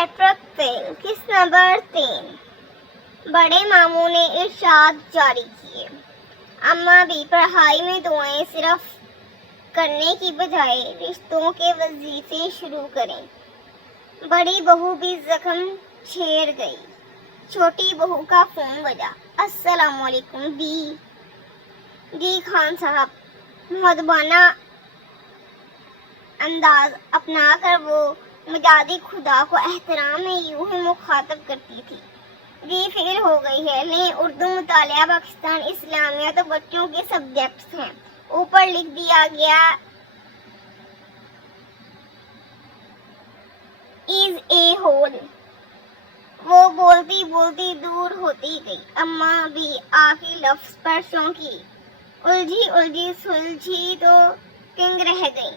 एप्रक fail किस number 3। बड़े मामू ने इरशाद जारी किए, अम्मा भी पढ़ाई में दुआएं सिर्फ करने की बजाय रिश्तों के वजीफे शुरू करें। बड़ी बहू भी जख्म छेड़ गई, छोटी बहू का फोन बजा। अस्सलाम वालेकुम बी। जी खान साहब, मुहद्दबाना अंदाज अपना कर वो मजादी खुदा को एहतराम में यूं ही मुखातब करती थी। जी फेल हो गई है, लें उर्दू मुतालिया पाकिस्तान इस्लामिया तो बच्चों के सब्जेक्ट्स हैं, ऊपर लिख दिया गया इज ए होल। वो बोलती बोलती दूर होती गई। अम्मा भी आखिरी लफ्ज पर चौंकी, उलझी उलझी सुलझी तो किंग रह गई।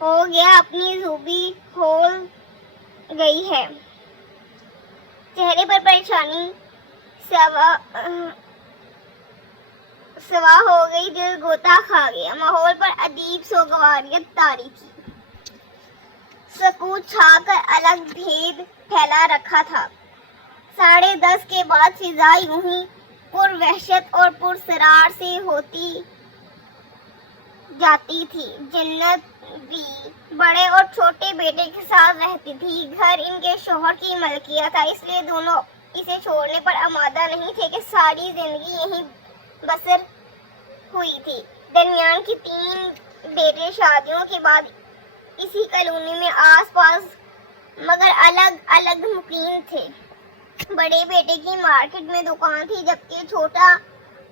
हो गया, अपनी जूबी खोल गई है। चेहरे पर परेशानी सवा हो गई, दिल गोता खा गया। माहौल पर अजीब सोगवारियत तारी थी। सकूत छाकर अलग भेद फैला रखा था। 10:30 के बाद फिजा यूं ही पुरवहशत और पुरसरार से होती जाती थी। जन्नत भी बड़े और छोटे बेटे के साथ रहती थी। घर इनके शोहर की मलकियत था, इसलिए दोनों इसे छोड़ने पर आमादा नहीं थे कि सारी जिंदगी यहीं बसर हुई थी। दरमियान की 3 बेटे शादियों के बाद इसी कॉलोनी में आस-पास मगर अलग अलग मुकीम थे। बड़े बेटे की मार्केट में दुकान थी, जबकि छोटा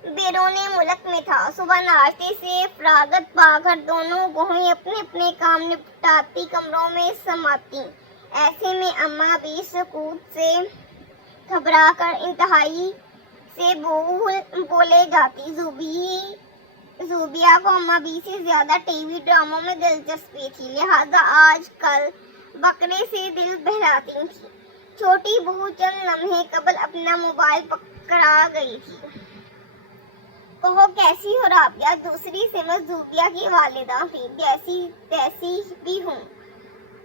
बैरूने मुल्क में था। सुबह नाश्ते से फरागत पाकर दोनों बहनें अपने अपने काम निपटाती कमरों में समाती। ऐसे में अम्मा भी सकूत से घबराकर इंतहाई से बोले जाती। जूबिया को अम्मा बी से ज्यादा टीवी ड्रामों में दिलचस्पी थी, लिहाजा आजकल बकरे से दिल बहलाती थी। छोटी बहू चंद लम्हे कबल अपना मोबाइल पकड़ा गई थी। कहो कैसी हो राबिया? दूसरी सिमत जूबिया की वालिदा थी। जैसी तैसी भी हूँ।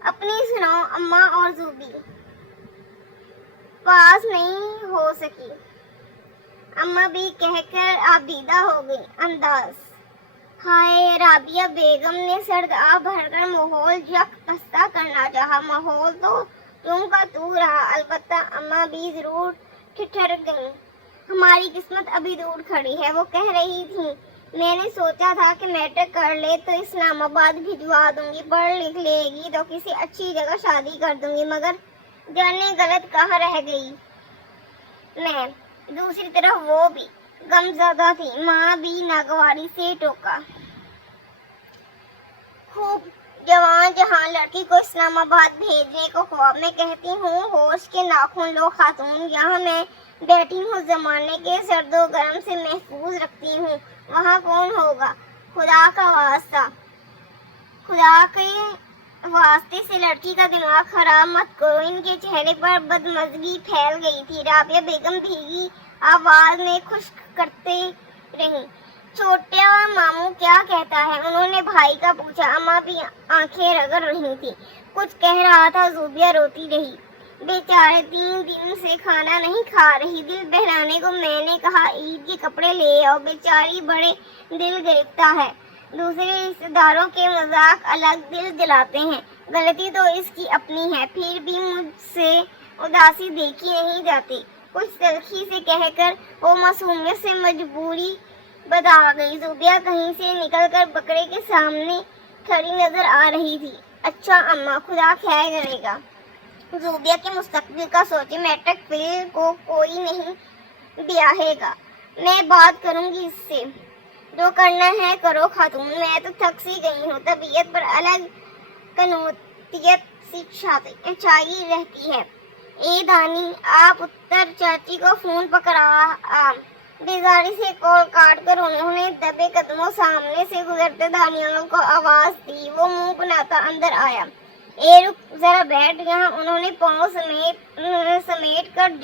अपनी सुनाओ अम्मा। और जूबी पास नहीं हो सकी। अम्मा भी कहकर आबीदा हो गई। अंदाज हाय, राबिया बेगम ने सर्द आ भरकर माहौल यकदस्ता करना चाहा। माहौल तो तुम का तू रहा, अलबत्ता अम्मा भी जरूर ठिठर गई। हमारी किस्मत अभी दूर खड़ी है। वो कह रही थी, मैंने सोचा था कि मैट्रिक कर ले तो इस्लामाबाद भिजवा दूंगी, पढ़ लिख लेगी तो किसी अच्छी जगह शादी कर दूंगी, मगर जाने गलत कहाँ रह गई मैं। दूसरी तरफ वो भी गमज़दा थी। माँ भी नागवारी से टोका, खूब जवान जहां लड़की को इस्लामाबाद भेजने को ख्वाब में कहती हूँ, होश के नाखून लो खातून, यहाँ मैं बैठी हूँ जमाने के सर्दो गर्म से महफूज रखती हूँ, वहाँ कौन होगा? खुदा का वास्ता, खुदा के वास्ते से लड़की का दिमाग खराब मत करो। इनके चेहरे पर बदमज़गी फैल गई थी। राबिया बेगम भीगी आवाज में खुश्क करते रही, छोटा मामू क्या कहता है? उन्होंने भाई का पूछा। अम्मा भी आंखें रगड़ रही थी, कुछ कह रहा था। जूबिया रोती रही, बेचारे 3 दिन से खाना नहीं खा रही। दिल बहलाने को मैंने कहा ईद के कपड़े ले आओ, बेचारी बड़े दिल गिरफ्ता है। दूसरे रिश्तेदारों के मजाक अलग दिल जलाते हैं, गलती तो इसकी अपनी है, फिर भी मुझसे उदासी देखी नहीं जाती। कुछ तलखी से कहकर वो मासूमियत से मजबूरी बता गई। जूबिया कहीं से निकलकर बकरे के सामने खड़ी नजर आ रही थी। अच्छा अम्मा, खुदा खैर करेगा। जूबिया के मुस्तकबिल का सोचे, मैट्रिक फेल को कोई नहीं ब्याहेगा, मैं बात करूंगी इससे। जो करना है करो खातून, मैं तो थक सी गई हूँ। तबीयत पर अलग कनौतियत सी छाई रहती है। ए दानी, आप उत्तर चाची को फोन पकड़ा। बेजारी से कॉल काट कर उन्होंने दबे कदमों सामने से गुजरते दानियाल को आवाज दी। वो मुंह बनाता अंदर आया। ए रुक, जरा बैठ। यहाँ उन्होंने पाँव समेट कर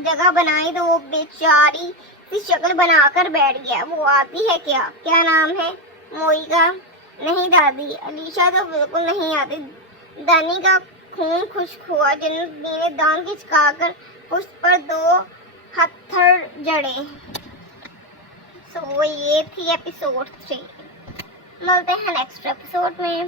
जगह बनाई तो वो बेचारी सी शक्ल बनाकर बैठ गया। वो आती है क्या नाम है? मोइका? नहीं दादी, अलीशा तो बिल्कुल नहीं आती। दानी का خون خشک ہوا، جنت نے دان کھچکا کر اس پر 2 پتھر جڑے۔ سو یہ تھی ایپیسوڈ 3۔ ملتے ہیں نیکسٹ ایپیسوڈ میں۔